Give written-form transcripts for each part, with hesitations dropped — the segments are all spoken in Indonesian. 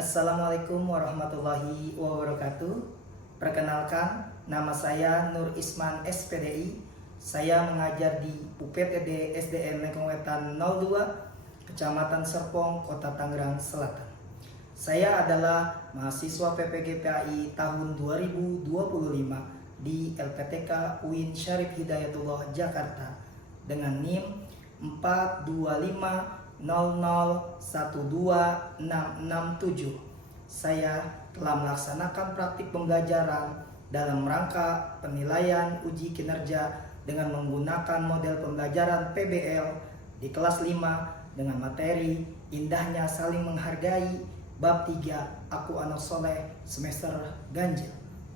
Assalamualaikum warahmatullahi wabarakatuh. Perkenalkan, nama saya Nur Isman SPDI. Saya mengajar di UPTD SDN Lengkong Wetan 02, Kecamatan Serpong, Kota Tangerang Selatan. Saya adalah mahasiswa PPG PAI tahun 2025 di LPTK UIN Syarif Hidayatullah Jakarta dengan NIM 425 00126667. Saya telah melaksanakan praktik pembelajaran dalam rangka penilaian uji kinerja dengan menggunakan model pembelajaran PBL di kelas 5 dengan materi Indahnya Saling Menghargai bab 3 Aku Anak Soleh semester ganjil.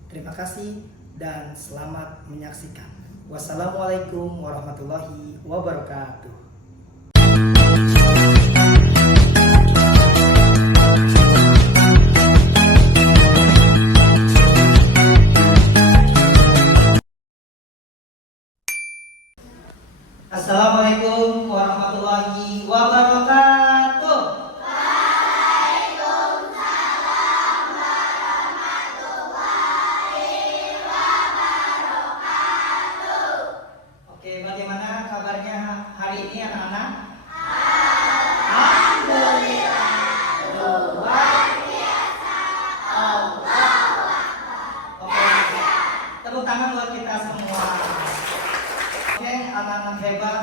Terima kasih dan selamat menyaksikan. Wassalamualaikum warahmatullahi wabarakatuh. Assalamualaikum warahmatullahi wabarakatuh. Waalaikumsalam warahmatullahi wabarakatuh. Oke, bagaimana kabarnya hari ini anak-anak? Alhamdulillah, luar biasa. Allahu Akbar. Oke, tepuk tangan buat kita semua. Oke, anak-anak hebat,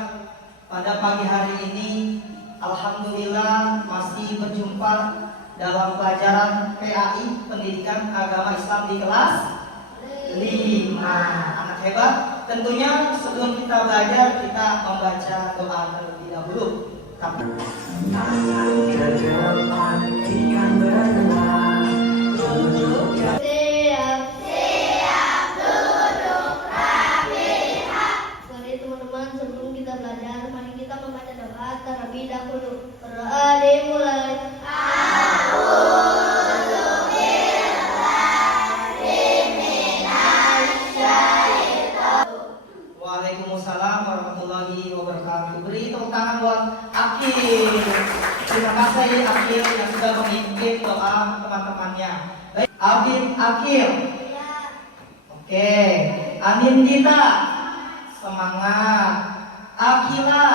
pada pagi hari ini alhamdulillah masih berjumpa dalam pelajaran PAI Pendidikan Agama Islam di kelas 5. Anak hebat, tentunya sebelum kita belajar kita membaca doa terlebih dahulu. Tapi Siap duduk rapihat. Mari teman-teman, sebelum kita belajar, mari kita membaca doa terlebih dahulu. Mulai. Waalaikumsalam warahmatullahi wabarakatuh. Beri tepuk tangan buat Akil. Terima kasih Akil yang sudah memimpin doa teman-temannya. Baik, Akil. Oke, Amin kita semangat. Akila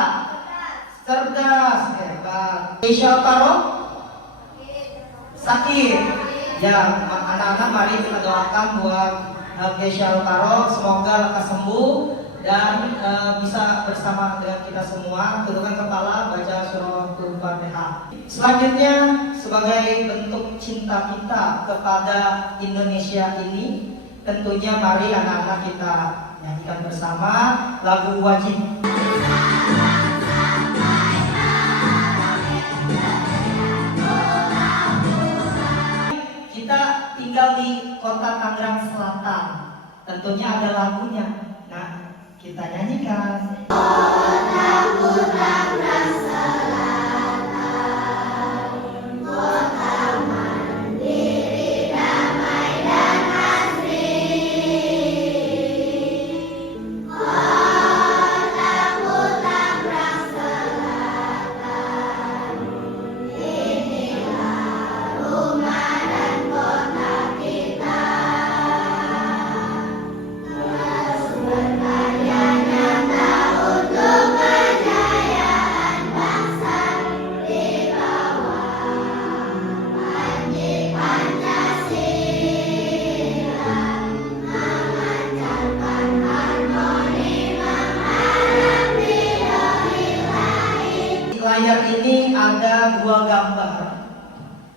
cerdas, hebat. Isya Paro sakit. Ya, anak-anak mari kita doakan buat Gesya Paro, semoga lekas sembuh dan bisa bersama dengan kita semua. Tundukkan kepala, baca surah Al-Fatihah. Selanjutnya, sebagai bentuk cinta kita kepada Indonesia ini, tentunya mari anak-anak kita nyanyikan bersama lagu wajib. Kita tinggal di kota Tangerang Selatan, tentunya ada lagunya. Nah, kita nyanyikan. Layar ini ada 2 gambar.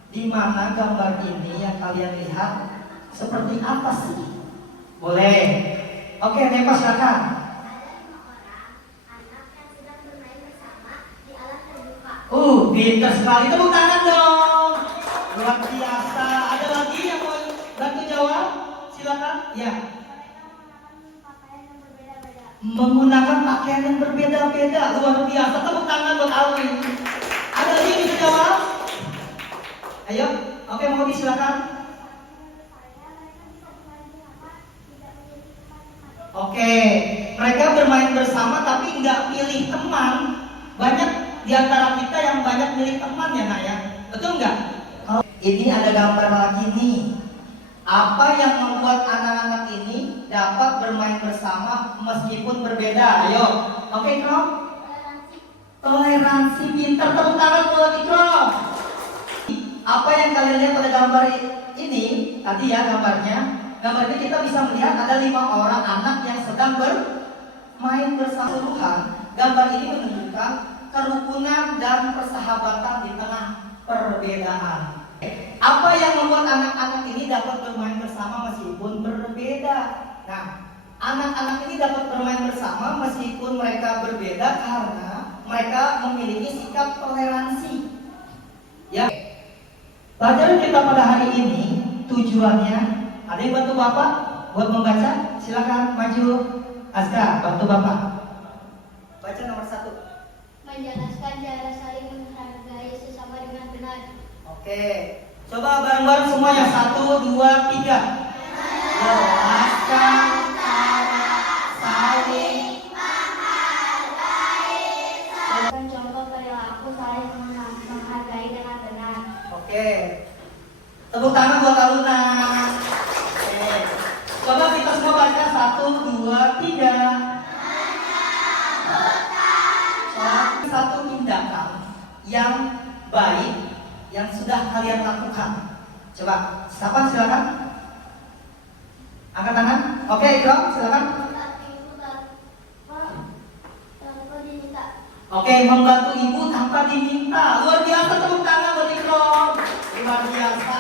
Di mana gambar ini yang kalian lihat seperti apa sih? Boleh. Oke, Nepa silakan. Pintar sekali. Tepuk tangan dong. Luar biasa. Ada lagi yang mau bantu jawab? Silakan. Ya. Menggunakan pakaian yang berbeda-beda, luar biasa. Tepuk tangan buat Alwi. Ada lagi yang bisa jawab? Ayo, oke, mau silakan. Oke, mereka bermain bersama tapi nggak pilih teman. Banyak di antara kita yang banyak milih teman ya nak ya, betul nggak? Ini ada gambar lagi nih. Apa yang membuat anak-anak ini dapat bermain bersama meskipun berbeda? Ayo, oke Ikram? Toleransi. Pintar, tepuk tangan buat Ikram. Apa yang kalian lihat pada gambar ini? Tadi ya gambarnya. Gambar ini kita bisa melihat ada 5 orang anak yang sedang bermain bersama. Gambar ini menunjukkan kerukunan dan persahabatan di tengah perbedaan. Apa yang membuat anak-anak ini dapat bermain bersama meskipun berbeda? Nah, anak-anak ini dapat bermain bersama meskipun mereka berbeda karena mereka memiliki sikap toleransi. Ya, pelajaran kita pada hari ini tujuannya, ada yang bantu Bapak buat membaca? Silakan maju. Azka, bantu Bapak. Baca nomor 1. Menjelaskan cara saling menghargai sesama dengan benar. Oke, coba bareng-bareng semuanya. 1, 2, 3. Jelaskan cara saling. Berikan contoh perilaku saling menghargai dengan benar. Oke, tepuk tangan buat Aluna. Oke, coba kita semua baca. 1, 2, 3. Satu tindakan yang baik yang sudah kalian lakukan. Coba, siapa silakan? Angkat tangan. Oke, Ikram, silakan. Oke, membantu ibu tanpa diminta. Luar biasa, tepuk tangan buat Ikram. Luar biasa.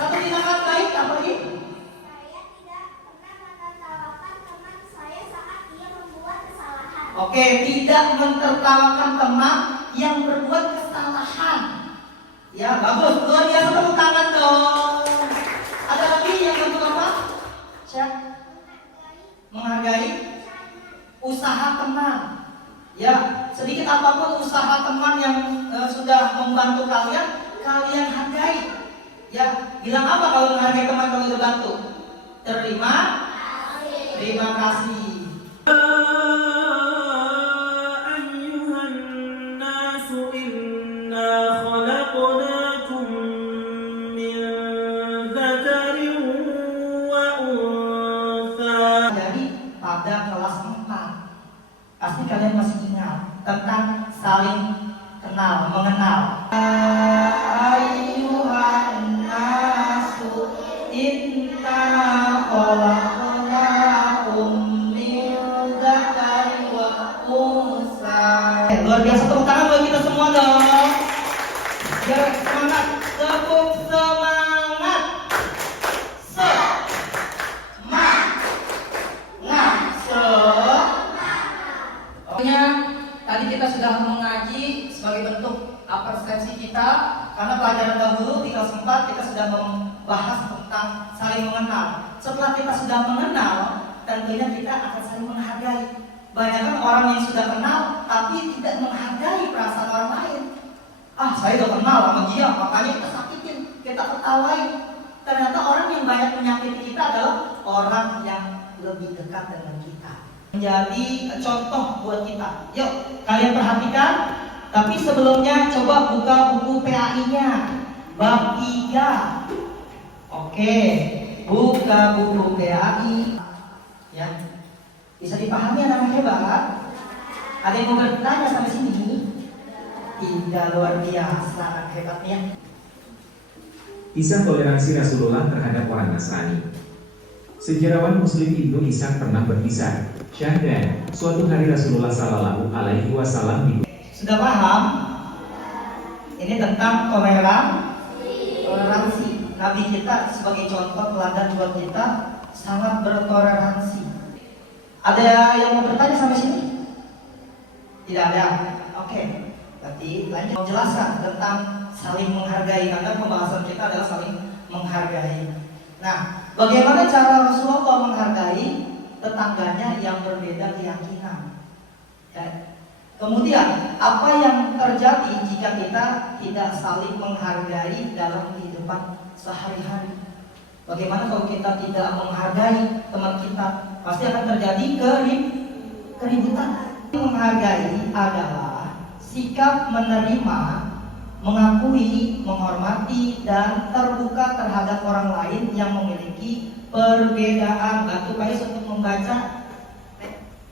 Satu tindakan baik apa lagi? Saya tidak pernah menertawakan teman saya saat ia membuat kesalahan. Oke, tidak mentertawakan teman yang berbuat kesalahan. Ya, bagus. Luar biasa, tepuk tangan dong. Ada lagi yang bantu apa? Cek. Menghargai usaha teman. Ya, sedikit apapun usaha teman yang sudah membantu kalian, kalian hargai. Ya, bilang apa kalau menghargai teman kalau udah bantu? Terima kasih. Pada kelas 4 pasti kalian masih ingat tentang saling mengenal. Ayyuhan nasu inna khalaqnakum min dzakari wa unsa. Luar biasa, tepuk tangan buat kita semua dong. Biar semangat, tepuk semangat. Tadi kita sudah mengaji sebagai bentuk persepsi kita, karena pelajaran dahulu di kelas 4 kita sudah membahas tentang saling mengenal. Setelah kita sudah mengenal, tentunya kita akan saling menghargai. Banyak kan orang yang sudah kenal tapi tidak menghargai perasaan orang lain. Saya udah kenal sama dia, makanya kita sakitin, kita ketawain. Ternyata orang yang banyak menyakiti kita adalah orang yang lebih dekat dengan kita. Menjadi contoh buat kita. Yuk, kalian perhatikan. Tapi sebelumnya coba buka buku PAI-nya, bab 3. Oke, buka buku PAI. Ya, bisa dipahami anak hebat? Ada yang mau bertanya sampai sini? Tidak, luar biasa anak hebatnya. Kisah toleransi Rasulullah terhadap orang Nasrani. Sejarawan Muslim Indo Ishaq pernah berkisah, Syahdan, suatu hari Rasulullah Sallallahu Alaihi Wasallam Sudah paham? Ini tentang toleransi. Nabi kita sebagai contoh teladan buat kita sangat bertoleransi. Ada yang mau bertanya sampai sini? Tidak ada. Oke. Berarti lanjut menjelaskan tentang saling menghargai, karena pembahasan kita adalah saling menghargai. Nah, bagaimana cara Rasulullah menghargai tetangganya yang berbeda keyakinan? Ya. Kemudian, apa yang terjadi jika kita tidak saling menghargai dalam kehidupan sehari-hari? Bagaimana kalau kita tidak menghargai teman kita? Pasti akan terjadi keributan. Menghargai adalah sikap menerima mengakui, menghormati, dan terbuka terhadap orang lain yang memiliki perbedaan. Bantu Pak Is untuk membaca.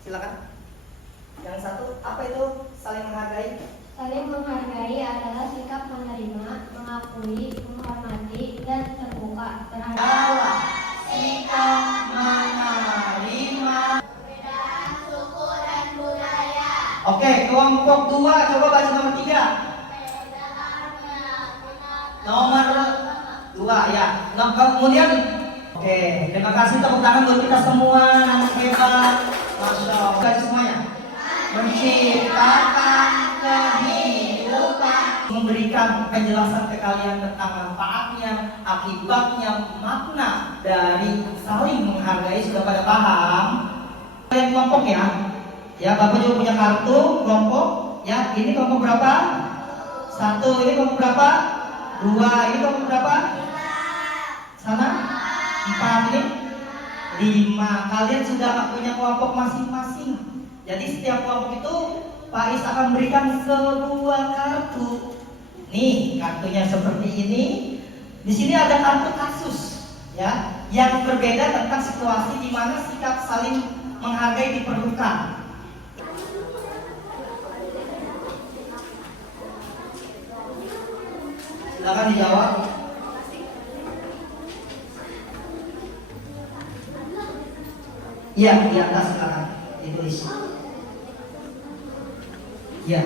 Silakan. Yang satu, apa itu saling menghargai? Saling menghargai adalah sikap menerima, mengakui, menghormati, dan terbuka terhadap Adalah sikap menerima. perbedaan suku dan budaya. Oke, kelompok 2, coba baca nomor 3. Nomor 2 ya. Nah, kemudian oke, terima kasih, tepuk tangan buat kita semua, anak hebat. Masya Allah. Baca semuanya. Menciptakan kehidupan, memberikan penjelasan ke kalian tentang manfaatnya, akibatnya, makna dari saling menghargai. Sudah pada paham? Kalian kelompok ya. Ya, Bapak juga punya kartu kelompok. Ya, ini kelompok berapa? 1. Ini kelompok berapa? 2. Ini kelompok berapa? Sana? 4. Ini 5. Kalian sudah punya kelompok masing-masing. Jadi setiap kelompok itu Pak Is akan berikan sebuah kartu. Nih, kartunya seperti ini. Di sini ada kartu kasus, ya, yang berbeda tentang situasi di mana sikap saling menghargai diperlukan. Silakan dijawab. Iya, di atas silakan ditulis. Ya.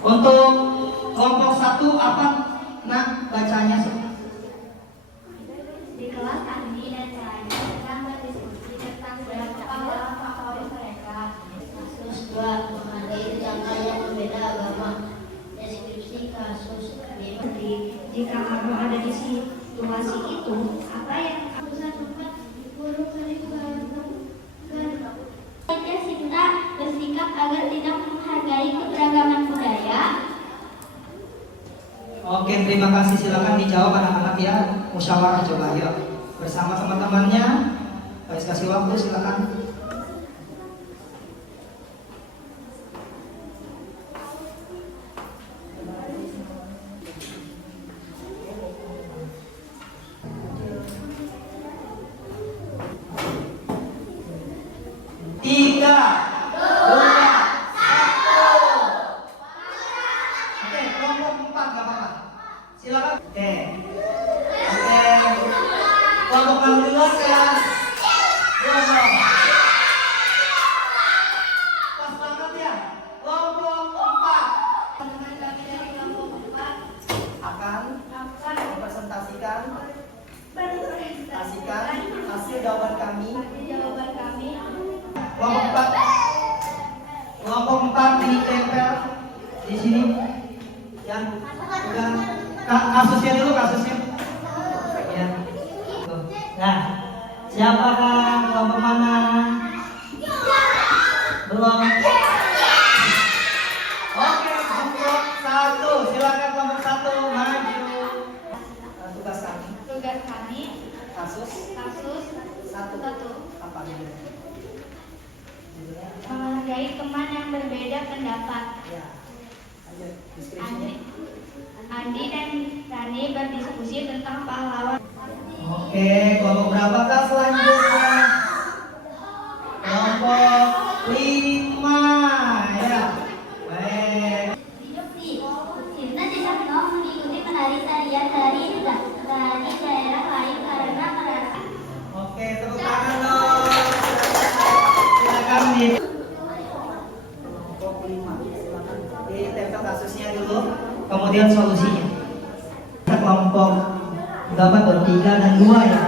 Untuk kelompok 1 apa? Nah, bacanya Di kelas Andi dan Rani sedang berdiskusi tentang beberapa favorit mereka. Kasus 2, menghargai tetangga yang berbeda agama. Deskripsi kasus B. Jika kamu ada di situasi itu, apa yang kamu lakukan? Guru saling bareng. Sinta bersikap agar tidak menghargai keberagaman budaya. Oke, terima kasih. Silakan dijawab anak-anak ya. Musyawarah coba yuk. Bersama teman-temannya. Pak Is kasih waktu, silakan. Tiga, 2, 1. Oke, kelompok 4 gak apa-apa. Silakan. Oke. Kelompok yang duluan kelas 2. Pas banget ya. Kelompok 4 Teman kami dari kelompok 4 akan mempresentasikan presentasikan hasil jawaban kami. jawaban kami. Kelompok 4 ditempel di sini. Ya. Udah. Kasusnya dulu, kasusnya. Ya. Tuh. Nah, siapakah kelompok mana? Belum. Oke, kelompok 1. Silakan kelompok 1 maju. Tugas kami. Tugas kami Kasus kasus 1. 1. Apa ini? Judulnya? Menghargai teman yang berbeda pendapat. Ya. Lanjut deskripsinya. Andi dan Rani berdiskusi tentang pahlawan. Oke, kelompok berapakah selanjutnya? Kelompok 5 ya. Baik. Cinta tidak mau mengikuti menari tarian dari daerah lain karena merasa. Oke, tepuk tangan dong. Silakan di kelompok 5. Silakan ditempel kasusnya dulu, kemudian solusinya. Kelompok berapa tuh? 3 dan 2 ya.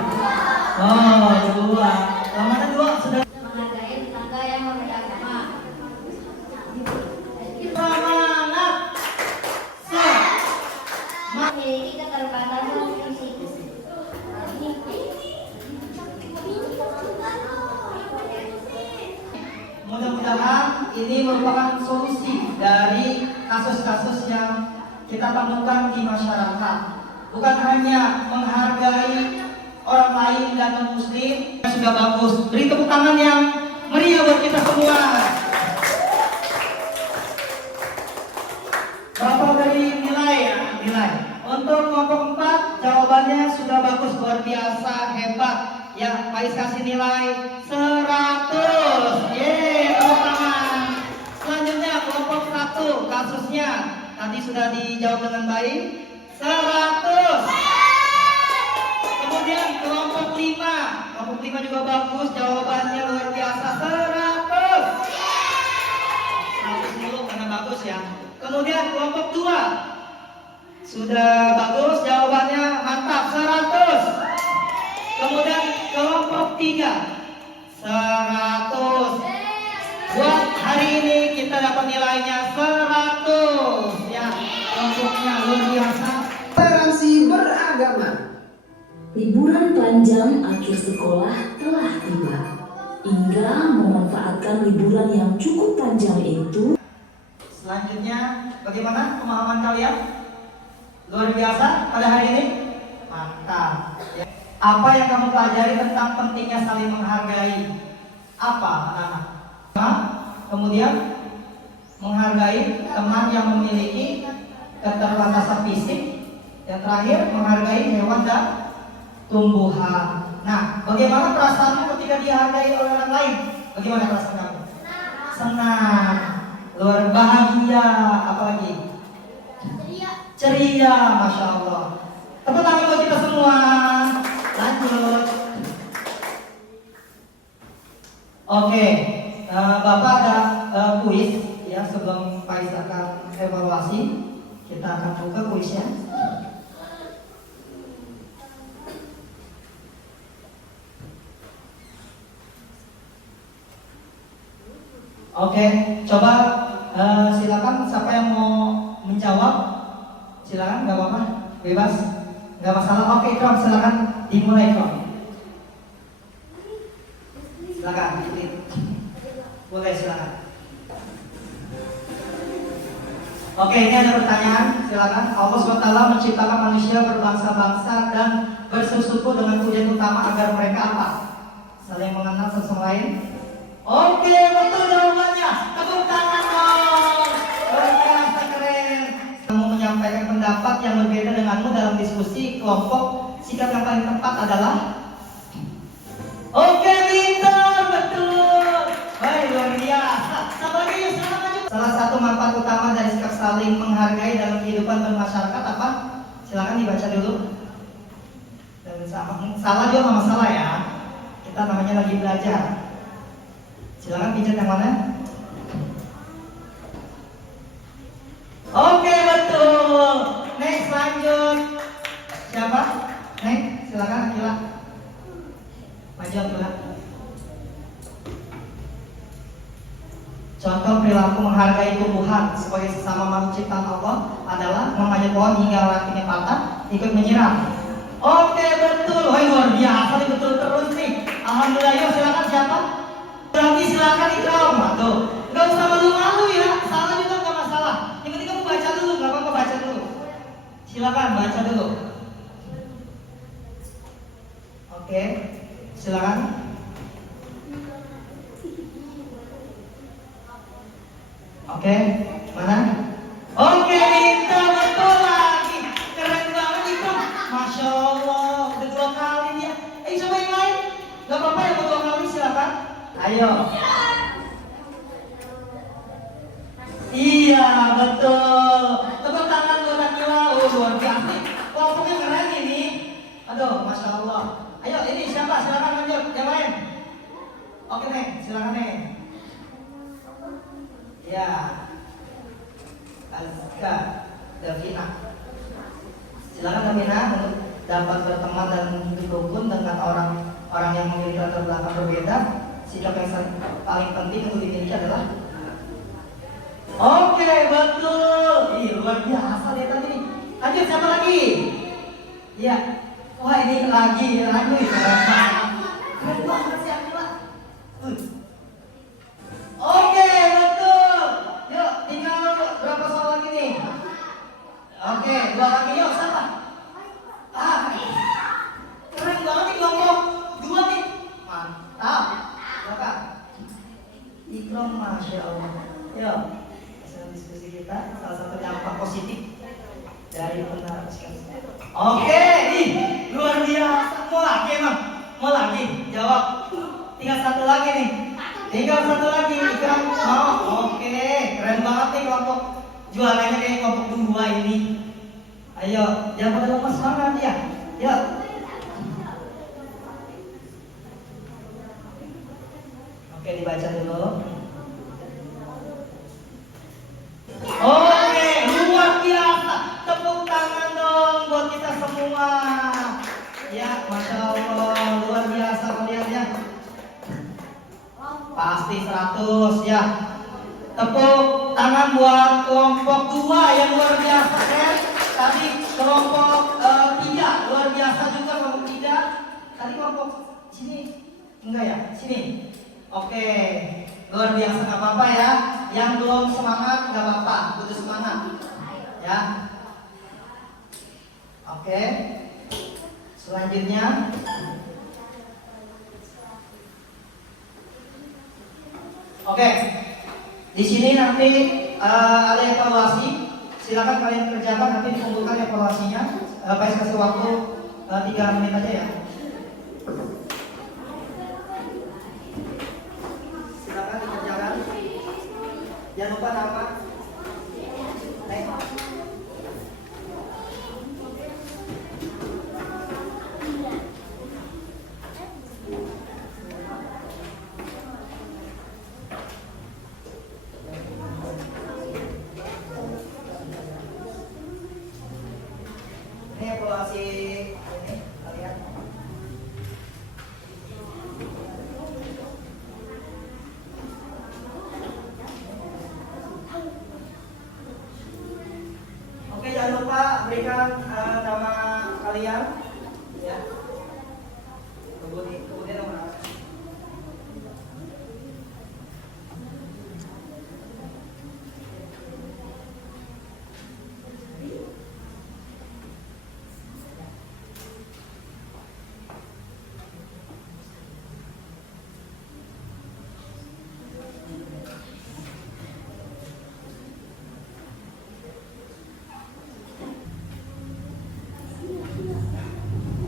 Oh, 2. Yang mana 2 sudah? Menghargai tetangga yang berbeda agama. Semangat. Memiliki keterbatasan fisik. Mudah-mudahan ini merupakan solusi dari kasus-kasus yang kita temukan di masyarakat. Bukan hanya menghargai orang lain dan non-muslim, sudah bagus. Beri tepuk tangan yang meriah buat kita semua. Berapa dari nilai ya? Nilai dijawab dengan baik? 100. Kemudian kelompok 5. Kelompok 5 juga bagus, jawabannya luar biasa, 100. 100 dulu karena bagus ya. Kemudian kelompok 2. Sudah bagus, jawabannya mantap, 100. Kemudian kelompok 3. 100. Buat hari ini kita dapat nilainya 100. Ya, kelompoknya luar biasa. Toleransi beragama. Liburan panjang akhir sekolah telah tiba. Indra memanfaatkan liburan yang cukup panjang itu. Selanjutnya, bagaimana pemahaman kalian? Luar biasa pada hari ini? Mantap. Ya. Apa yang kamu pelajari tentang pentingnya saling menghargai? Apa, anak-anak? Kemudian menghargai teman yang memiliki keterbatasan fisik. Yang terakhir, menghargai hewan dan tumbuhan. Nah, bagaimana perasaanmu ketika dihargai oleh orang lain? Bagaimana perasaan kamu? Senang, luar bahagia, apalagi? Ceria, Masya Allah. Tepuk tangan buat kita semua. Lanjut. Oke, Bapak ada kuis ya sebelum Faiz akan evaluasi. Kita akan buka kuisnya. Oke, coba silakan siapa yang mau menjawab. Silakan, nggak apa-apa, bebas, nggak masalah. Oke, Ikram, silakan dimulai, Ikram. Silakan, boleh silakan. Oke, ini ada pertanyaan, silakan. Allah SWT menciptakan manusia berbangsa-bangsa dan bersuku dengan tujuan utama agar mereka apa? Saling mengenal satu sama lain. Oke, betul jawabannya. Tepuk tangan dong. Luar biasa keren. Kamu menyampaikan pendapat yang berbeda denganmu dalam diskusi kelompok. Sikap yang paling tepat adalah oke, pintar, betul. Baik, luar biasa. Sabar lagi, yuk, silakan maju. Salah satu manfaat utama dari sikap saling menghargai dalam kehidupan bermasyarakat apa? Silakan dibaca dulu. Dan salah juga nggak masalah ya. Kita namanya lagi belajar. Silakan pijat yang mana? Oke, betul. Next, lanjut. Siapa? Next, silakan Akila. Maju Akila. Contoh perilaku menghargai tumbuhan sebagai sesama makhluk ciptaan Allah adalah memanjat pohon hingga rantingnya patah, ikut menyiram. Oke, betul. Wah, luar biasa nih, betul terus nih. Alhamdulillah. Yuk, silakan siapa? Berarti silakan Ikram. Tuh, nggak usah malu-malu ya. Salah juga nggak masalah. Yang penting kamu baca dulu, nggak apa-apa, baca dulu. Silakan baca dulu. Oke, silakan. Oke, mana? Oke, pintar, betul lagi. Keren banget Ikram. Masya Allah, udah 2 kali dia. Coba yang lain. Gak apa-apa yang mau 2 kali, silakan. Ayo. Iya, betul. Tepuk tangan buat Akila. Luar biasa. Kelompoknya keren ini. Aduh, Masya Allah. Ayo, ini siapa? Silakan lanjut. Yang lain. Oke, Neng. Silakan, Neng. Ya. Azka Davina. Silakan Davina untuk dapat berteman dan hidup rukun dengan orang yang memiliki latar belakang berbeda. Sikap yang paling penting untuk dimiliki adalah oke, betul. Ih, luar biasa lihat tadi nih. Lanjut, siapa lagi? Iya. Wah, ini lagi. Keren banget sih Akila. Oke, betul. Yuk, tinggal berapa soal lagi nih? Oke, 2 lagi. Yuk, siapa? Keren banget nih kelompok 2 nih. Mantap. Silakan. Ikram, Masya Allah. Yuk, hasil diskusi kita salah satu dampak positif dari penerapan sekali. Oke, nih luar biasa. Mau lagi emang? Mau lagi? Jawab. Tinggal 1 lagi nih. Tinggal 1 lagi. Ikram mau? Oke, keren banget nih kelompok jualannya kayak kelompok 2 ini. Ayo, jangan pada lemas semangat ya. Yuk. Oke, dibaca dulu. Oke, luar biasa. Tepuk tangan dong buat kita semua. Ya, Masya Allah, luar biasa kalian ya. Pasti 100 ya. Tepuk tangan buat kelompok 2 yang luar biasa ya. Tadi kelompok 3 luar biasa juga kelompok 3. Tadi kelompok sini enggak ya? Sini. Oke, luar biasa, nggak apa-apa ya. Yang belum semangat nggak apa-apa, kudu semangat ya. Oke, selanjutnya oke, di sini nanti ada evaluasi. Silakan kalian kerjakan, nanti dikumpulkan evaluasinya. Pak kasih waktu 3 menit aja ya. Silakan dikerjakan. Jangan lupa nama. Ini evaluasi ini kalian. Oke, jangan lupa berikan nama kalian ya. Kemudian nomor.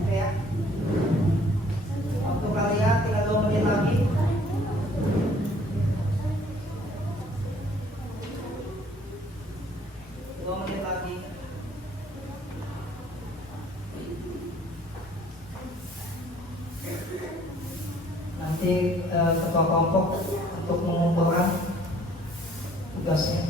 Oke ya. Waktu kalian tinggal 2 menit lagi. Nanti ketua kelompok untuk mengumpulkan tugasnya.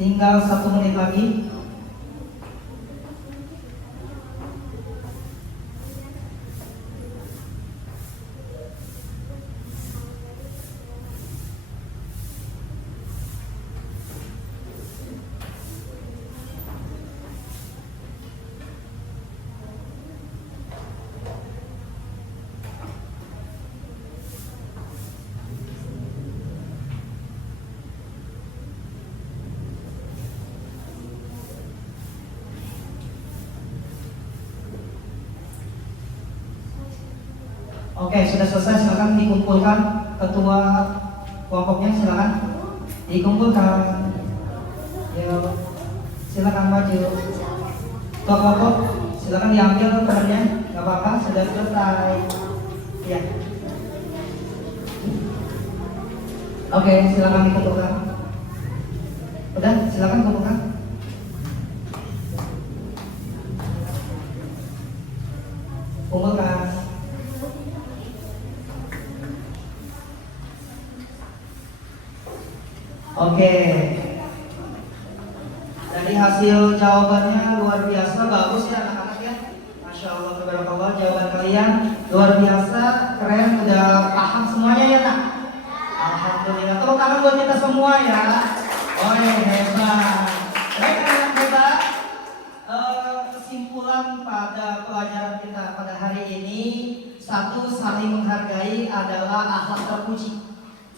Tinggal 1 menit lagi. Oke, sudah selesai. Silakan dikumpulkan ketua kelompoknya, silakan dikumpulkan. Yuk, silakan maju. Ketua kelompok, silakan diambil perannya. Gak apa-apa, sudah selesai. Ya. Oke, silakan dikumpulkan. Udah, silakan kumpulkan. Kumpulkan. Oke. Jadi hasil jawabannya luar biasa, bagus ya anak-anak ya. Masya Allah, tabarakallah jawaban kalian. Luar biasa, keren, udah paham semuanya ya nak? Alhamdulillah, tepuk tangan buat kita semua ya. Oh hebat. Baik anak hebat. Kesimpulan pada pelajaran kita pada hari ini, satu, saling menghargai adalah akhlak terpuji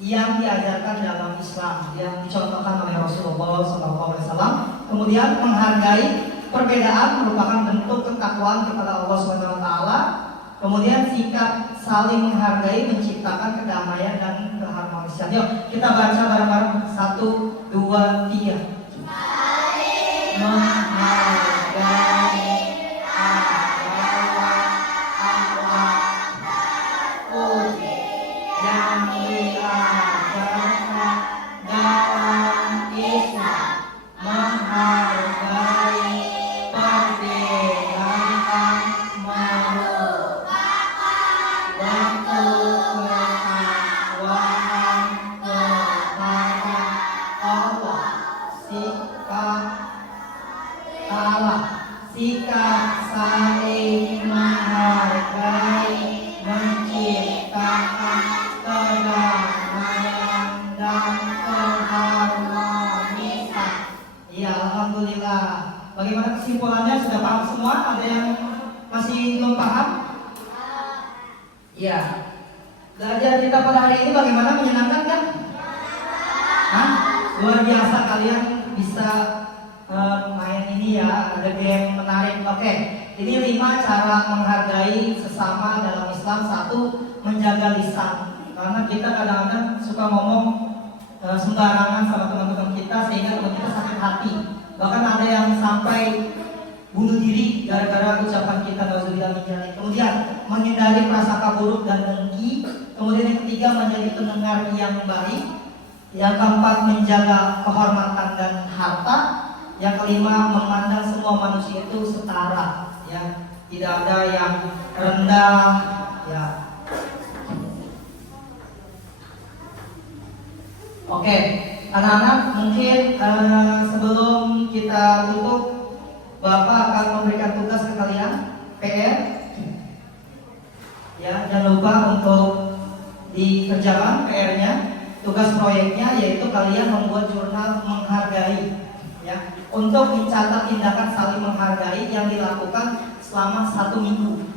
yang diajarkan dalam Islam, yang dicontohkan oleh Rasulullah SAW. Kemudian menghargai perbedaan merupakan bentuk ketakwaan kepada Allah SWT. Kemudian sikap saling menghargai menciptakan kedamaian dan keharmonisan. Yuk kita baca bareng-bareng, 1, 2, 3. Menghargai adalah akhlak terpuji yang diajarkan dalam Islam. Menghargai perbedaan merupakan bentuk ketakwaan kepada Allah. Sikap saling menghargai menciptakan kedamaian dan keharmonisan. Ya, alhamdulillah. Bagaimana kesimpulannya? Sudah paham semua? Ada yang masih belum paham? Ya. Belajar kita pada hari ini bagaimana, menyenangkan kan? Hah? Luar biasa, kalian bisa main ini ya, ada game menarik. Oke, ini 5 cara menghargai sesama dalam Islam. 1, menjaga lisan, karena kita kadang-kadang suka ngomong sembarangan sama teman-teman kita sehingga teman kita sakit hati. Bahkan ada yang sampai bunuh diri gara-gara ucapan kita, nauzubillah min dzalik. Kemudian menghindari prasangka buruk dan dengki. Kemudian yang ketiga, menjadi pendengar yang baik. Yang keempat, menjaga kehormatan dan harta. Yang kelima, memandang semua manusia itu setara, ya, tidak ada yang rendah, ya. Oke, anak-anak, mungkin sebelum kita tutup, Bapak akan memberikan tugas ke kalian, PR. Ya, jangan lupa untuk dikerjakan PR-nya. Tugas proyeknya yaitu kalian membuat jurnal menghargai, ya, untuk mencatat tindakan saling menghargai yang dilakukan selama 1 minggu,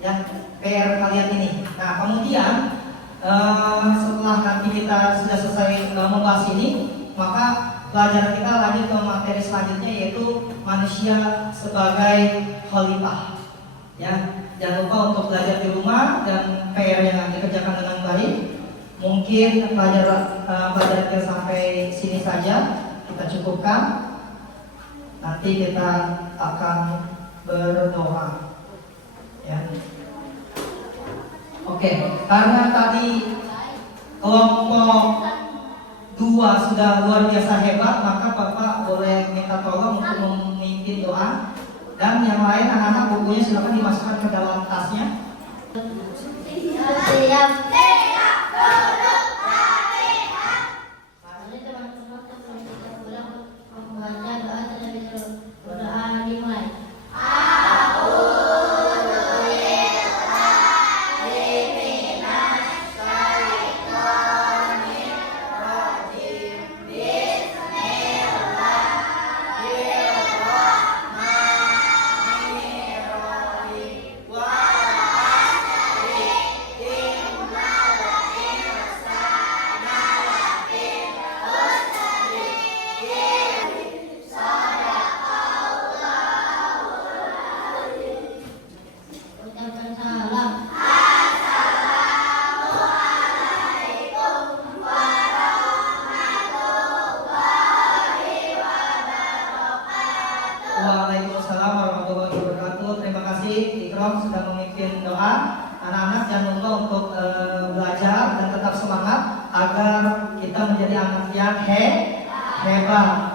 ya, PR kalian ini. Nah, kemudian setelah nanti kita sudah selesai membahas ini, maka pelajaran kita lanjut ke materi selanjutnya, yaitu manusia sebagai khalifah. Ya, jangan lupa untuk belajar di rumah dan PR-nya dikerjakan dengan baik. Mungkin pelajaran kita sampai sini saja, kita cukupkan. Nanti kita akan berdoa, ya. Oke, karena tadi kelompok 2 sudah luar biasa hebat, maka Bapak boleh minta tolong untuk memimpin doa. Dan yang lain, anak-anak, bukunya silakan dimasukkan ke dalam tasnya. Siap. Waalaikumsalam warahmatullahi wabarakatuh. Terima kasih Ikram sudah memimpin doa. Anak-anak jangan lupa untuk belajar dan tetap semangat agar kita menjadi anak yang hebat.